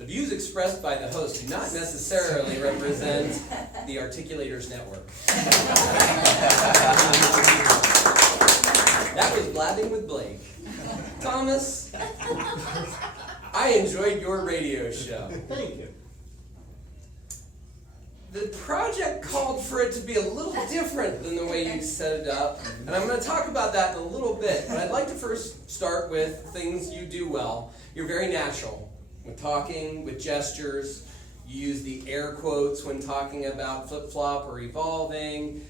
The views expressed by the host do not necessarily represent the Articulators network. That was Blabbing with Blake. Thomas, I enjoyed your radio show. Thank you. The project called for it to be a little different than the way you set it up, and I'm going to talk about that in a little bit, but I'd like to first start with things you do well. You're very natural with talking, with gestures. You use the air quotes when talking about flip-flop or evolving.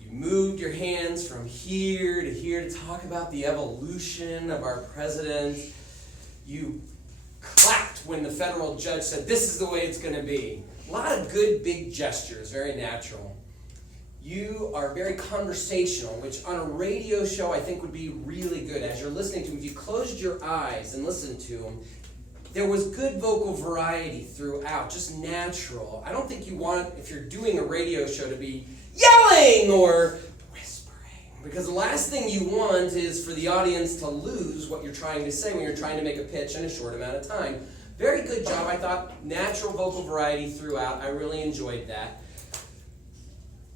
You moved your hands from here to talk about the evolution of our president. You clapped when the federal judge said, "This is the way it's going to be." A lot of good big gestures, very natural. You are very conversational, which on a radio show I think would be really good. As you're listening to him, if you closed your eyes and listened to him, there was good vocal variety throughout, just natural. I don't think you want, if you're doing a radio show, to be yelling or whispering, because the last thing you want is for the audience to lose what you're trying to say when you're trying to make a pitch in a short amount of time. Very good job. I thought natural vocal variety throughout. I really enjoyed that.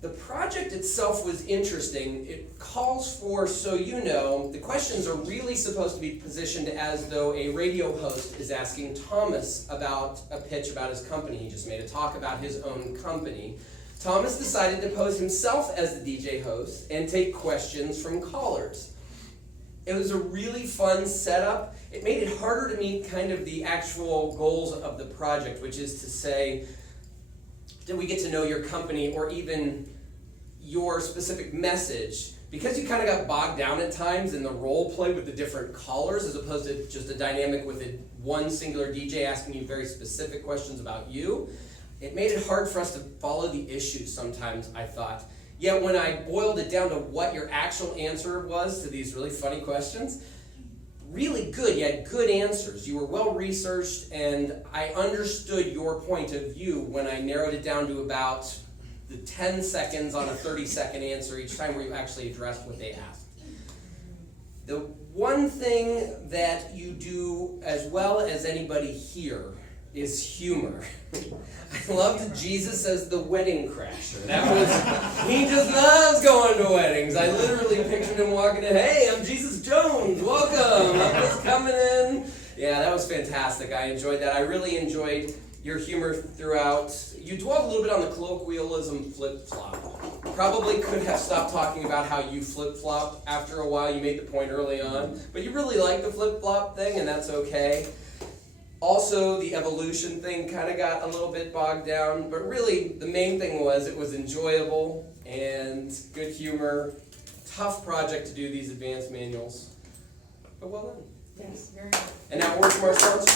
The project itself was interesting. It calls for, so you know, the questions are really supposed to be positioned as though a radio host is asking Thomas about a pitch about his company. He just made a talk about his own company. Thomas decided to pose himself as the DJ host and take questions from callers. It was a really fun setup. It made it harder to meet kind of the actual goals of the project, which is to say, did we get to know your company or even your specific message? Because you kind of got bogged down at times in the role play with the different callers as opposed to just a dynamic with one singular DJ asking you very specific questions about you, it made it hard for us to follow the issues sometimes, I thought. Yet when I boiled it down to what your actual answer was to these really funny questions, really good. You had good answers. You were well researched, and I understood your point of view when I narrowed it down to about the 10 seconds on a 30-second answer each time where you actually addressed what they asked. The one thing that you do as well as anybody here is humor. I loved Jesus as the wedding crasher. He just loves going to weddings. I literally pictured him walking in, "Hey, I'm Jesus Jones, welcome, I'm just coming in." Yeah, that was fantastic. I enjoyed that. I really enjoyed your humor throughout. You dwelled a little bit on the colloquialism flip-flop. Probably could have stopped talking about how you flip-flop after a while. You made the point early on. But you really like the flip-flop thing, and that's okay. Also, the evolution thing kind of got a little bit bogged down, but really the main thing was it was enjoyable and good humor. Tough project to do these advanced manuals, but well done. Yes, very good. And now a word from our sponsor.